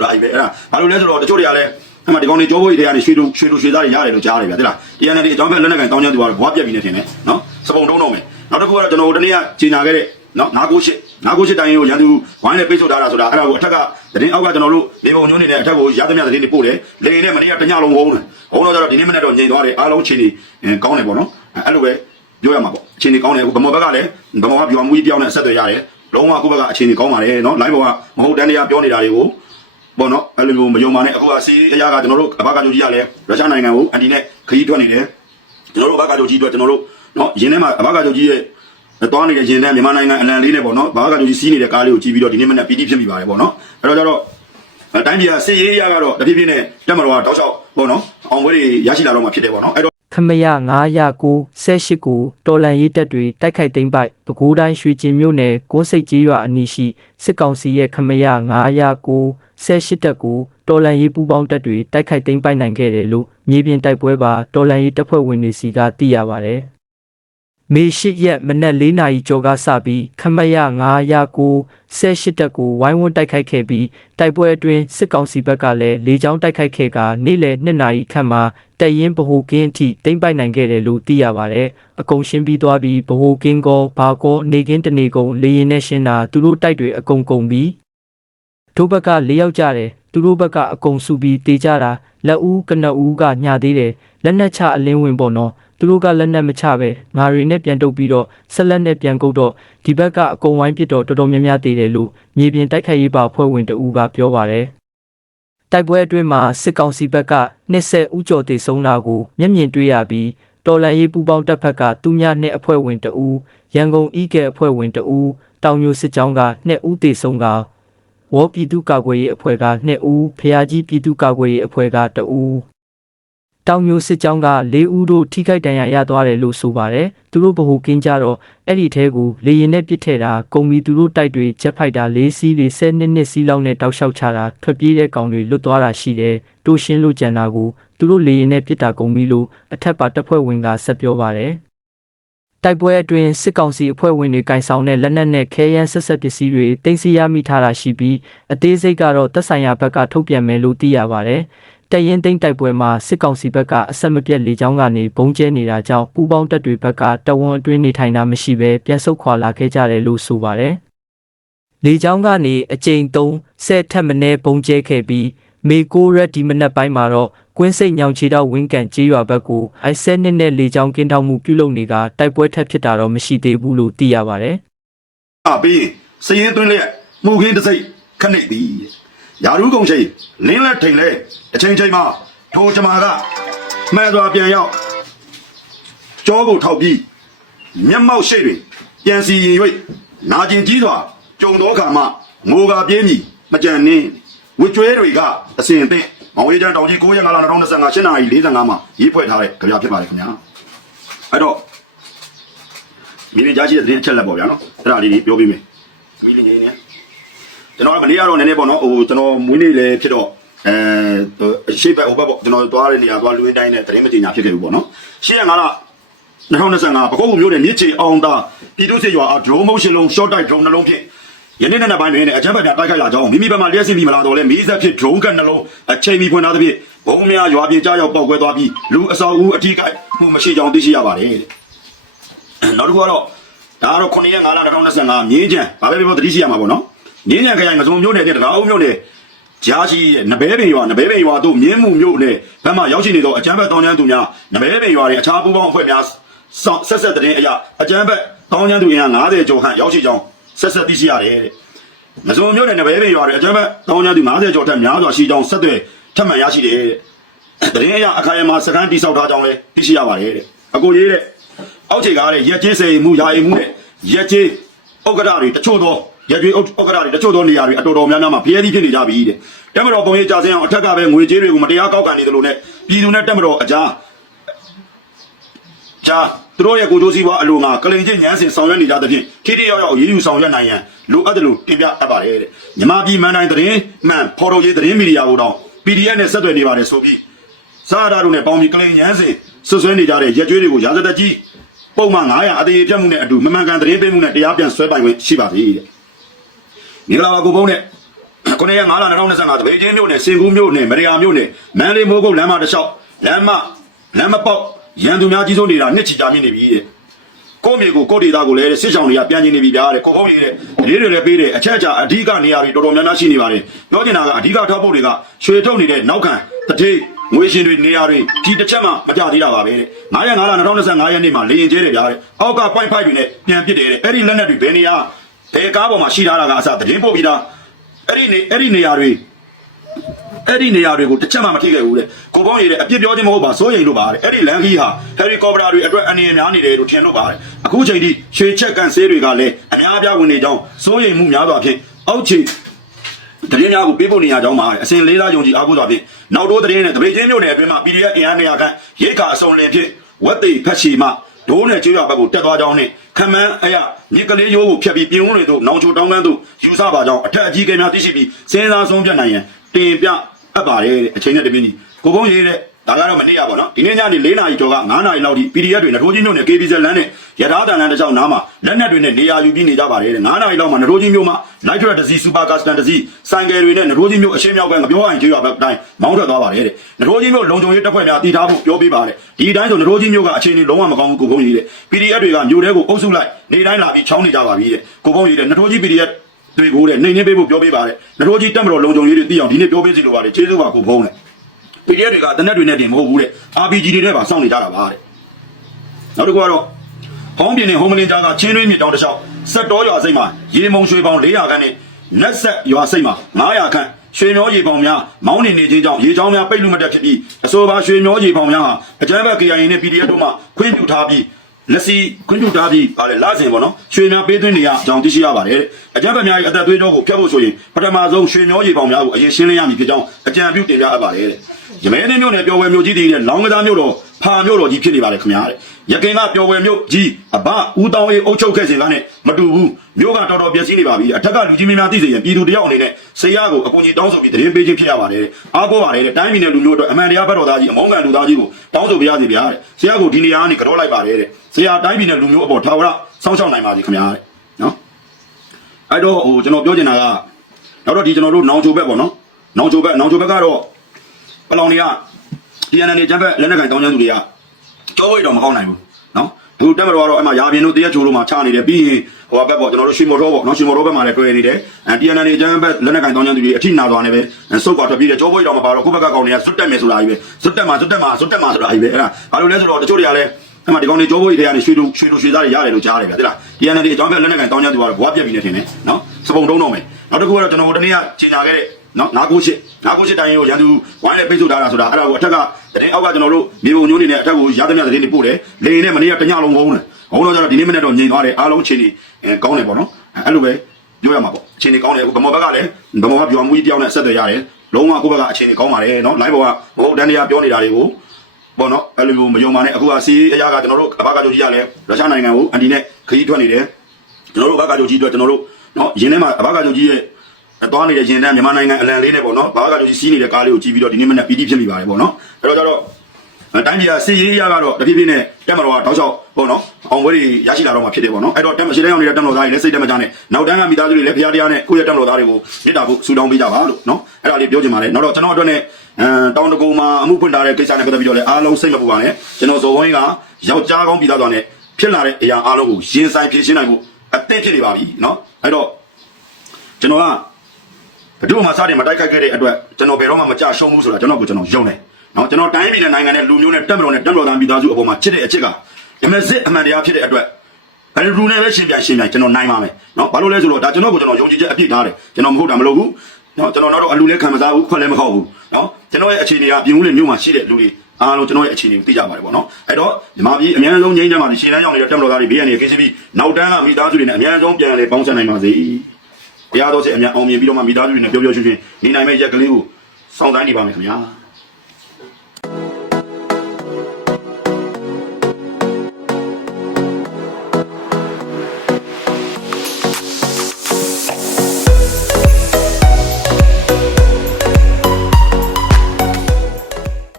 ဆိုတာအဲ့ပဲအဲ့ဒါဘာလို့လဲဆိုတော့တချို့တွေကလည်းအမှဒီကောင်တွေကြောဘိုးတွေကနေရွှေလူရွှေလူရွှေသားတွေရတယ်လို့ကြားရတယ်ဗျာတိလား TNL အကြောင်းပဲလက်နက်ကန်တောင်းချမ်းသူကတော့ဘွားပြက်ပြီးနေတင်တယ်နော်စပုံတုံးတော့မယ်နောက်တစ်ခုကတော့ကျွန်တော်တို့တနေ့ကကြီးညာခဲ့တဲ့နော်998 998တိုင်းကိုရန်သူဝိုင်းနဲ့ပိတ်ဆို့ထားတာဆိုတာအဲ့ဒါကိုအထက်ကသတင်းအောက်ကကျွန်တော်တို့လေပုံညွှန်းနေတဲ့အထက်ကိုရသမျှသတင်းတွေပို့တယ်လေနဲ့မနေ့ကတညလုံးဝုန်းတယ်ဝုန်းတော့ကျတော့ဒီနေ့မနေ့တော့ငြိမ်သွားတယ်အားလုံးချိန်နေကောင်းတယ်ပေါ့နော်အဲ့လိုပဲပြောရမှာပေါ့အချိန်ကြီးကောင်းတယ်ဗမောဘက်ကလည်းဗမောကပြောင်းမှုကြီးပြောင်းတဲ့အဆက်တွေရတယ်လုံးဝကိုယ့်ဘက်ကအချိန်ကြီးကောင်းပါတယ်နော် live ဘောကမဟုတ်တန်းတရားပြောနေတာတွေကို ပေါ့နော်အဲ့လိုမျိုးမယုံပါနဲ့အခုကစီးအရာကကျွန်တော်တို့အဘကကြိုကြီးကလည်းရုရှားနိုင်ငံကိုအန်တီနဲ့ခရီးထွက်နေတယ်ကျွန်တော်တို့အဘကကြိုကြီးအတွက်ကျွန်တော်တို့နော်ရင်းထဲမှာအဘကကြိုကြီးရဲ့သွားနေတဲ့ရင်ထဲမြန်မာနိုင်ငံအလံလေးနဲ့ပေါ့နော်ဘာကကြိုကြီးစီးနေတဲ့ကားလေးကိုကြည့်ပြီးတော့ဒီနေ့မနေ့ပီတိဖြစ်မိပါတယ်ပေါ့နော်အဲ့တော့ကျတော့အတိုင်းပြည်ကစစ်ရေးအရာကတော့တဖြည်းဖြည်းနဲ့တက်မတော်ကတောက်လျှောက်ပေါ့နော်အောင်ပွဲတွေရရှိလာတော့မှဖြစ်တယ်ပေါ့နော်အဲ့တော့ ခမရ909 18ကိုတော်လန်ရေးတပ်တွေတိုက်ခိုက်သိမ်းပိုက်ပဲခူးတိုင်းရွှေကျင်မြို့နယ်ကိုးစိတ်ကြီးရွာအနီးရှိစစ်ကောင်စီရဲ့ခမရ909 18တပ်ကိုတော်လန်ရေးပူးပေါင်းတပ်တွေတိုက်ခိုက်သိမ်းပိုက်နိုင်ခဲ့တယ်လို့မြေပြင်တိုက်ပွဲပါတော်လန်ရေးတပ်ဖွဲ့ဝင်တွေစီကသိရပါဗျ။ မေရှိရက်မနက်၄နာရီကျော်ကစပြီးခမရ909 18တပ်ကိုဝိုင်းဝန်းတိုက်ခိုက်ခဲ့ပြီးတိုက်ပွဲအတွင်းစစ်ကောင်စီဘက်ကလည်းလေကြောင်းတိုက်ခိုက်ခဲ့ကနေ့လယ်2နာရီခန့်မှာတပ်ရင်းဗဟိုကင်းအထိတိမ့်ပိုက်နိုင်ခဲ့တယ်လို့သိရပါတယ်။အကုန်ရှင်းပြီးသွားပြီးဗဟိုကင်းကောဘာကောနေကင်းတနေကုန်လေရင်နဲ့ရှင်းတာသူတို့တိုက်တွေအကုန်ကုန်ပြီး တို့ဘက်က၄ယောက်ကြတယ်သူတို့ဘက်ကအကုန်စုပြီးတေးကြတာလက်ဦးကနဦးကညာသေးတယ်လက်နက်ချအလင်းဝင်ပေါ့နော်သူတို့ကလက်နက်မချပဲငါတွေနဲ့ပြန်တုပ်ပြီးတော့ဆက်လက်နဲ့ပြန်ကုတ်တော့ဒီဘက်ကအကုန်ဝိုင်းပစ်တော့တော်တော်များများသေးတယ်လို့မြေပြင်တိုက်ခိုက်ရေးပါဖွဲ့ဝင်တဦးကပြောပါတယ်တိုက်ပွဲအတွင်းမှာစစ်ကောင်စီဘက်က20ဦးကျော်တေဆုံးတာကိုမျက်မြင်တွေ့ရပြီးတော်လန်ရေးပူပေါင်းတပ်ဖက်ကသူများနဲ့အဖွဲ့ဝင်တဦးရန်ကုန်ဤကဲအဖွဲ့ဝင်တဦးတောင်ညိုစစ်ကြောင်းက2ဦးတေဆုံးက ဝေါ်ပြည်သူ့ကာကွယ်ရေးအဖွဲ့က2ဦးဖျားကြီးပြည်သူ့ကာကွယ်ရေးအဖွဲ့က2ဦးတောင်မျိုးစစ်ကြောင်းက၄ဦးတို့ထိခိုက်ဒဏ်ရာရသွားတယ်လို့ဆိုပါတယ်သူတို့ဗဟိုကင်းကြတော့အဲ့ဒီထဲကိုလေရင်နဲ့ပစ်ထည့်တာကုန်ပြီးသူတို့တိုက်တွေချက်ဖိုက်တာ၄စီးတွေ၁၀နှစ်နှစ်စီးလောက်နဲ့တောက်လျှောက်ချတာထွက်ပြေးတဲ့ကောင်တွေလွတ်သွားတာရှိတယ်တိုးရှင်းလို့ကြံတာကိုသူတို့လေရင်နဲ့ပစ်တာကုန်ပြီးလို့အထက်ပါတပ်ဖွဲ့ဝင်ကဆက်ပြောပါတယ် တိုက်ပွဲအတွင်းစစ်ကောင်စီအဖွဲ့ဝင်တွေကင်ဆောင်တဲ့လက်နက်နဲ့ခဲယမ်းဆက်ဆက်ပစ္စည်းတွေတင်စီရမိထားတာရှိပြီးအသေးစိတ်ကတော့သက်ဆိုင်ရာဘက်ကထုတ်ပြန်မယ်လို့သိရပါတယ်။တရင်သိန်းတိုက်ပွဲမှာစစ်ကောင်စီဘက်ကအဆက်မပြတ်လေကြောင်းကနေဘုံကျဲနေတာကြောင့်ပူပေါင်းတပ်တွေဘက်ကတဝန်အတွင်းနေထိုင်တာမရှိဘဲပြန်ဆုတ်ခွာလာခဲ့ကြတယ်လို့ဆိုပါတယ်။လေကြောင်းကနေအကြိမ်3ဆယ်ထက်မနည်းဘုံကျဲခဲ့ပြီးမေကိုရက်ဒီမနက်ပိုင်းမှာတော့ ကွင်းစိတ်ညောင်ချီတော့ဝင်းကန်ကြေးရွာဘက်ကိုအိုက်ဆဲနှစ်နဲ့လေကြောင်းကင်းထောက်မှုပြုလုပ်နေကတိုက်ပွဲထက်ဖြစ်တာတော့မရှိသေးဘူးလို့သိရပါတယ်။အပြီးစရင်သွင်းလက်မှုခင်းတစ်စိတ်ခဏိတ်သည်ယာရုကုန်ချိန်လင်းလက်ထိန်လဲအချိန်ချိန်မှာထိုးချမာကမှန်စွာပြန်ရောက်ကြောကိုထောက်ပြီးမျက်မှောက်ရှိတ်တွင်ပြန်စီရင်၍နာကျင်ကြီးစွာကြုံသောအခါမှငိုကာပြင်းမည်မကြံနှင်းဝစ်ကျွဲတွေကအစဉ်အသင့် မောင်ဝေးချန်တောင်ကြီး9ရက်9လ2025 8နာရီ45မှာရေးဖွဲ့ထားတဲ့ကြပြဖြစ်ပါတယ်ခင်ဗျာအဲ့တော့မီလီကြားရှိတဲ့သတင်းအချက်လက်ပေါ့ဗျာနော်အဲ့ဒါလေးကြီးပြောပေးမယ်မီလီငင်းနေကျွန်တော်ကမနေ့ကတော့နည်းနည်းပေါ့နော်ဟိုကျွန်တော်မွေးနေ့လည်းဖြစ်တော့အဲအရှိတ်ဘက်ဟိုဘက်ပေါ့ကျွန်တော်သွားတဲ့နေရာသွားလူရင်းတိုင်းနဲ့သတင်းမတင်ညာဖြစ်ခဲ့ဘူးပေါ့နော်ရှေ့ရငါလား2025ပခုတ်မျိုးနဲ့မြစ်ချေအောင်သာပြည်သူ့စစ်ရွာအဒရုန်းမုတ်ရှင်လုံး short type drone နှလုံးဖြင့် ယနေ့နေ့ပိုင်းတွင်အကြမ်းဖက်များတိုက်ခိုက်လာကြောင်းမိမိဘက်မှလျှက်စီပြီးမလာတော့လဲမီးစက်ဖြစ် drone ကနှလုံးအချိန်မီဖွင့်ထားသဖြင့်ဘုံများရွာပြင်ကြားရောက်ပောက်ကွဲသွားပြီးလူအစောက်ဦးအထီးကိုက်မှုမရှိကြောင်းသိရှိရပါတယ်တဲ့နောက်တစ်ခုကတော့ဒါကတော့9ရက်5လ2025မြင်းချံဘာပဲပြောတတိရှိရမှာပေါ့နော်မြင်းချံခရိုင်ငစုံမြို့နယ်နဲ့တရားအုပ်မြို့နယ်ကြားရှိတဲ့နဘဲပင်ရွာနဘဲပင်ရွာတို့မြင်းမှုမြို့နယ်ဘက်မှရောက်ရှိနေသောအကြမ်းဖက်တောင်းကျမ်းသူများနဘဲပင်ရွာတွေအခြားပူးပေါင်းအဖွဲ့များဆောင်ဆက်ဆက်တဲ့အရာအကြမ်းဖက်တောင်းကျမ်းသူများ90ကျော်ခန့်ရောက်ရှိကြောင်း ဆက်ဆက်သိရှိရတယ်တဲ့ငစုံမြို့နယ်နဘဲပင်ရွာတွေအကြမ်းဖက်တောင်းကျမ်းသူ90ကျော်ထက်များစွာရှိကြောင်းဆက်သွယ်ထပ်မံရရှိတယ်တဲ့တရင်အရာအခါရမှာစကန်တိဆောက်ထားကြောင်းလည်းသိရှိရပါတယ်တဲ့အကိုရေးတဲ့အောက်ခြေကားတဲ့ရက်ကျေးစေမှုယာယီမှုနဲ့ရက်ကျေးဥက္ကဋ္ဌတွေတချို့သောရက်ကျေးဥက္ကဋ္ဌတွေတချို့သောနေရာတွေအတော်တော်များများမှာဖျဲသီးဖြစ်နေကြပြီတဲ့တမတော်ပုံရိပ်ကြစင်းအောင်အထက်ကပဲငွေကြေးတွေကိုမတရားကောက်ခံနေတယ်လို့နဲ့ပြည်သူနဲ့တမတော်အကြား ဂျာသူတို့ရဲ့ကိုကြိုးစည်းပွားအလိုငါကလိန်ချင်းညန်းစင်ဆောင်ရွက်နေကြတဲ့ဖြင့်ထိထိရောက်ရောက်ရေးယူဆောင်ရွက်နိုင်ရန်လိုအပ်တယ်လို့တင်ပြအပ်ပါတယ်တဲ့မြမပြည်မန်တိုင်းသတင်းမှန်ဖော်တော်ရေးသတင်းမီဒီယာကိုတော့ PDF နဲ့ဆက်သွယ်နေပါတယ်ဆိုပြီးစာရတို့နဲ့ပေါင်းပြီးကလိန်ညန်းစင်ဆွဆွဲနေကြတဲ့ရက်ကျွေးတွေကိုရာဇသက်ကြီးပုံမှန်900အသေးပြတ်မှုနဲ့အတူမမှန်ကန်သတင်းပေးမှုနဲ့တရားပြန်ဆွဲပိုင်ခွင့်ရှိပါသေးတယ်။မင်္ဂလာပါကိုဘုန်းနဲ့9ရက်5လ2025တပေချင်းမြို့နယ်စင်ကူးမြို့နယ်မရယာမြို့နယ်မန္တလေးမိုးကုတ်လမ်းမတစ်လျှောက်လမ်းမလမ်းမပေါက် ရန်သူများကြီးစိုးနေတာနှစ်ချီကြာမြင့်နေပြီတဲ့ကိုယ့်မြေကိုကိုယ့်ဒေသကိုလည်းစစ်ဆောင်တွေကပြန်ကျင်နေပြီဗျာတဲ့ကိုဟုတ်နေတဲ့လေးတွေလည်းပေးတယ်အချက်အချာအဓိကနေရာတွေတော်တော်များများရှိနေပါတယ်ပြောချင်တာကအဓိကထောက်ဖို့တွေကရွှေထုတ်နေတဲ့နောက်ခံတတိငွေရှင်တွေနေရာတွေဒီတစ်ချက်မှမကြသေးတာပါပဲတဲ့9ရက်5လ2025ရက်နေ့မှာလေရင်ကျဲတယ်ဗျာတဲ့အောက်ကပိုက်ဖိုက်တွေနဲ့ပြန်ပစ်တယ်တဲ့အဲ့ဒီလက်နက်တွေဘယ်နေရာဘယ်ကားပေါ်မှာရှိထားတာကအစသတင်းပို့ပြီးသားအဲ့ဒီနေအဲ့ဒီနေရာတွေ အဲ့ဒီနေရာတွေကိုတစ်ချက်မှမထိခဲ့ဘူးတဲ့ကိုပေါင်းရည်တဲ့အပြစ်ပြောခြင်းမဟုတ်ပါစိုးရိမ်လို့ပါတဲ့အဲ့ဒီလန်ခီးဟာဟယ်ရီကော်ပတာတွေအတွက်အနေအများနေတယ်လို့ထင်လို့ပါတယ်အခုချိန်ထိရွှေချက်ကန်ဆေးတွေကလည်းအများအပြားဝင်နေကြောင်းစိုးရိမ်မှုများစွာဖြင့်အောက်ခြေတရင်များကိုပေးဖို့နေရကြောင်းပါအစဉ်လေးစားယုံကြည်အားကိုးစွာဖြင့်နောက်တော့တရင်နဲ့တပေချင်းမြို့နယ်အတွင်းမှာ PDF အင်အားနေရာခန့်ရိတ်ခါအစုံလင်ဖြင့်ဝက်သိဖက်ချီမှဒိုးနဲ့ကျွေးရဘက်ကိုတက်သွားကြောင်းနဲ့ခမန်းအရမြစ်ကလေးရိုးကိုဖျက်ပြီးပြင်းဦးတွေတို့နောင်ချိုတောင်းကန်းတို့ယူဆပါကြောင်းအထက်အကြီးကဲများသိရှိပြီးစဉ်းစားဆုံးဖြတ်နိုင်ရန်တင်ပြ အပ်ပါတယ်တဲ့အချိန်နဲ့တပြင်းကြီးကိုကုန်းရေးတဲ့ဒါကတော့မနေ့ကပေါ့နော်ဒီနေ့ညနေ၄နာရီကျော်က9နာရီလောက်ထိ PDF တွေနထိုးကြီးမြို့နယ် KBZ လမ်းနဲ့ရထားတန်လမ်းတစ်ချောင်းနားမှာလက်နက်တွေနဲ့နေရာယူပြီးနေကြပါတယ်တဲ့9နာရီလောက်မှာနထိုးကြီးမြို့မှာ Night Track တစ်စီး Super Custom တစ်စီးဆိုင်ကယ်တွေနဲ့နထိုးကြီးမြို့အရှင်းမြောက်ကငပြောအိုင်ကျွေးရဘက်တိုင်းမောင်းထွက်သွားပါတယ်တဲ့နထိုးကြီးမြို့လုံခြုံရေးတပ်ဖွဲ့များတည်ထားဖို့ပြောပေးပါတယ်ဒီအတိုင်းဆိုနထိုးကြီးမြို့ကအခြေအနေလုံးဝမကောင်းဘူးကိုကုန်းရေးတဲ့ PDF တွေကမြို့ထဲကိုအုပ်စုလိုက်နေတိုင်းလာပြီးချောင်းနေကြပါပြီတဲ့ကိုကုန်းရေးတဲ့နထိုးကြီး PDF တွေကိုတဲ့နှိမ်နှင်းပေးဖို့ပြောပေးပါတယ်နထိုးကြီးတက်မတော်လုံခြုံရေးတွေသိအောင်ဒီနေ့ပြောပေးစီလိုပါတယ်ကျေးဇူးပါကိုဖုံးတဲ့ PDF တွေကတနက်တွေနဲ့တင်မဟုတ်ဘူးတဲ့ RPG တွေနဲ့ပါစောင့်နေကြတာပါတဲ့နောက်တစ်ခုကတော့ဟောင်းပြင်းနဲ့ဟောင်းမလင်းကြားကချင်းတွင်းမြစ်တောင်တစ်လျှောက်စက်တော်ရွာစိတ်မှာရေမုံရွှေပေါင်400ခန်းနဲ့နက်ဆက်ရွာစိတ်မှာ900ခန်းရွှေမျောရေပေါင်များမောင်းနေနေခြင်းကြောင့်ရေချောင်းများပိတ်လူမတက်ဖြစ်ပြီးအဆိုပါရွှေမျောရေပေါင်များဟာအကြမ်းဖက် KIA နဲ့ PDF တို့မှခွင့်ပြုထားပြီး လက်စီခွင့်ပြုထားပြီးဗာလေလာစဉ်ပေါ့နော်ရွှေများပေးသွင်းနေရအကြောင်းသိရှိရပါတယ်တဲ့အကြမ်းဖက်များ၏အသက်သွေးကြောကိုဖျက်ဖို့ဆိုရင်ပထမဆုံးရွှေမျောရေပေါင်များကိုအရင်ရှင်းလင်းရမည်ဖြစ်ကြောင်းအကြံပြုတင်ပြအပ်ပါတယ်တဲ့ရမဲနေမြို့နယ်ပျော်ဝယ်မြို့ကြီးတည်တဲ့လောင်းကစားမြို့တော် ဖာမြို့တော်ကြီးဖြစ်နေပါတယ်ခင်ဗျာတဲ့ရခင်ကပျော်ဝယ်မြို့ကြီးအဘဦးတောင်းအေးအုပ်ချုပ်ခဲ့စဉ်ကနဲ့မတူဘူးမြို့ကတော်တော်ပျက်စီးနေပါပြီအထက်ကလူကြီးမင်းများသိစေရင်ပြည်သူတယောက်အနေနဲ့ဆေးရကိုအကူအညီတောင်းဆိုပြီးတရင်ပေးခြင်းဖြစ်ရပါတယ်တဲ့အားကိုးပါတယ်တဲ့တိုင်းပြည်နယ်လူမျိုးအတွက်အမှန်တရားဘက်တော်သားကြီးအမောင်းကန်လူသားကြီးကိုတောင်းဆိုပြရစီဗျာတဲ့ဆေးရကိုဒီနေရာကနေကြောလိုက်ပါတယ်တဲ့ဆေးရတိုင်းပြည်နယ်လူမျိုးအပေါ်ထာဝရစောင့်ရှောက်နိုင်ပါစေခင်ဗျာတဲ့နော်အဲ့တော့ဟိုကျွန်တော်ပြောချင်တာကနောက်တော့ဒီကျွန်တော်တို့နောင်ချိုဘက်ပေါ့နော်နောင်ချိုဘက်နောင်ချိုဘက်ကတော့ပလောင်တွေက TNN နေချမ်းဖက်လက်နက်ကင်တောင်းကျမ်းသူတွေကကြောဝိတ်တော့မကောင်းနိုင်ဘူးနော်သူတက်မတော်ကတော့အဲ့မှာရာပြင်းတို့တရက်ချိုတို့မှာချနေတယ်ပြီးရင်ဟိုဘက်ပေါ့ကျွန်တော်တို့ရွှေမော်တော်ပေါ့နော်ရွှေမော်တော်ဘက်မှာလည်းတွေ့နေတယ်အဲ TNN နေချမ်းဖက်လက်နက်ကင်တောင်းကျမ်းသူတွေအထိနာသွားနေပဲစုတ်ကွာထွက်ပြီးတယ်ကြောဝိတ်တော့မပါတော့ကိုယ့်ဘက်ကကောင်တွေကစွတ်တက်မယ်ဆိုတာကြီးပဲစွတ်တက်မှာစွတ်တက်မှာစွတ်တက်မှာဆိုတာကြီးပဲအဲ့ဒါဘာလို့လဲဆိုတော့တချို့တွေကလည်းအဲ့မှာဒီကောင်တွေကြောဝိတ်တွေကနေရွှေတို့ရွှေတို့ရွှေသားတွေရတယ်လို့ကြားတယ်ဗျာတိလား TNN တွေအကြောင်းဖက်လက်နက်ကင်တောင်းကျမ်းသူကတော့ဘွားပြက်ပြီးနေထင်တယ်နော်စပုံတုံးတော့မယ်နောက်တစ်ခုကတော့ကျွန်တော်တို့တနေ့ကကြီးညာခဲ့တဲ့ နော်နာကိုရှစ်နာကိုရှစ်တိုင်းကိုရန်သူဝိုင်းနဲ့ပိတ်ဆို့ထားတာဆိုတာအဲ့ဒါကိုအထက်ကတရင်အောက်ကကျွန်တော်တို့မြေပုံညိုးနေတဲ့အထက်ကိုရသမျှတရင်တွေပို့တယ်လေရင်နဲ့မနေ့ကတညလုံးကုန်းတယ်ဘုံတော့ကျတော့ဒီနေ့မနေ့တော့ငြိမ်သွားတယ်အားလုံးအချိန်ကြီးကောင်းတယ်ပေါ့နော်အဲ့လိုပဲပြောရမှာပေါ့အချိန်ကြီးကောင်းတယ်ဗမောဘက်ကလည်းဗမောဘပြောင်းမှုကြီးတယောက်နဲ့ဆက်သွယ်ရတယ်လုံးဝကိုယ့်ဘက်ကအချိန်ကြီးကောင်းပါတယ်နော် live ဘောကမဟုတ်တန်းတရားပြောနေတာတွေကိုပေါ့နော်အဲ့လိုမျိုးမယုံပါနဲ့အခုကစီးအရာကကျွန်တော်တို့အဘကကြိုကြီးရလဲရုရှားနိုင်ငံကိုအန်တီနဲ့ခရီးထွက်နေတယ်ကျွန်တော်တို့အဘကကြိုကြီးအတွက်ကျွန်တော်တို့နော်ရင်းထဲမှာအဘကကြိုကြီးရဲ့ သွားနေတဲ့ရင်တန်းမြန်မာနိုင်ငံအလံလေးနဲ့ပေါ့နော်ဘာကကြိုကြီးစီးနေတဲ့ကားလေးကိုကြည့်ပြီးတော့ဒီနေ့မနေ့ပီတိဖြစ်မိပါတယ်ပေါ့နော်အဲ့တော့ကျတော့အဲတိုင်းပြည်ကစီရေးရကတော့တဖြည်းဖြည်းနဲ့တက်မတော်ကတောက်လျှောက်ပေါ့နော်အောင်ဝဲတွေရရှိလာတော့မှဖြစ်တယ်ပေါ့နော်အဲ့တော့တက်မရှိတဲ့အောင်နေတဲ့တက်မတော်သားတွေလည်းစိတ်တက်မကြနဲ့နောက်တန်းကမိသားစုတွေလည်းဖျားတရားနဲ့ကိုယ့်ရဲ့တက်မတော်သားတွေကိုမေတ္တာဖို့ဆူတောင်းပေးကြပါလို့နော်အဲ့ဒါလေးပြောချင်ပါတယ်နောက်တော့ကျွန်တော်အတွက်နဲ့အဲတောင်တကူမှာအမှုဖွင့်ထားတဲ့ကိစ္စနဲ့ပတ်သက်ပြီးတော့လည်းအားလုံးစိတ်မပူပါနဲ့ကျွန်တော်ဇော်ဝင်းကယောက်ျားကောင်းပြည်သားတော်နဲ့ဖြစ်လာတဲ့အရာအားလုံးကိုရင်ဆိုင်ဖြေရှင်းနိုင်ဖို့အသင့်ဖြစ်နေပါပြီနော်အဲ့တော့ကျွန်တော်က ဘယ်သူမှစတင်မတိုက်ခိုက်ခဲ့တဲ့အတွက်ကျွန်တော်ဘယ်တော့မှမကြရှုံးဘူးဆိုတာကျွန်တော်ကိုကျွန်တော်ယုံတယ်။နော်ကျွန်တော်တိုင်းပြည်နဲ့နိုင်ငံနဲ့လူမျိုးနဲ့တက်မတော်နဲ့တက်မတော်သားမိသားစုအပေါ်မှာချစ်တဲ့အချစ်ကရမစစ်အမှန်တရားဖြစ်တဲ့အတွက်ဘယ်လူနဲ့ပဲရှင်ပြန်ရှင်ပြန်ကျွန်တော်နိုင်ပါမယ်။နော်ဘာလို့လဲဆိုတော့ဒါကျွန်တော်ကိုကျွန်တော်ယုံကြည်ချက်အပြည့်ထားတယ်။ကျွန်တော်မဟုတ်တာမလုပ်ဘူး။နော်ကျွန်တော်တော့အလူလည်းခံမစားဘူးခွက်လည်းမခောက်ဘူး။နော်ကျွန်တော်ရဲ့အခြေအနေကပြည်ဦးလေးမြို့မှာရှိတဲ့လူတွေအားလုံးကျွန်တော်ရဲ့အခြေအနေကိုသိကြပါတယ်ပေါ့နော်။အဲ့တော့ဒီမှာပြည်အများဆုံးငြိမ်းချမ်းပါရှင်းတန်းရောက်နေတဲ့တက်မတော်သားတွေဘေးရန်တွေ KCB နောက်တန်းကမိသားစုတွေနဲ့အများဆုံးပြန်လဲပေါင်းစပ်နိုင်ပါစေ။ တရားတော်စီအများအောင်မြင်ပြီးတော့မှမိသားစုတွေနဲ့ပျော်ပျော်ရွှင်ရွှင်နေနိုင်မယ့်ရက်ကလေးကိုစောင့်တိုင်းနေပါမယ်ခင်ဗျာ။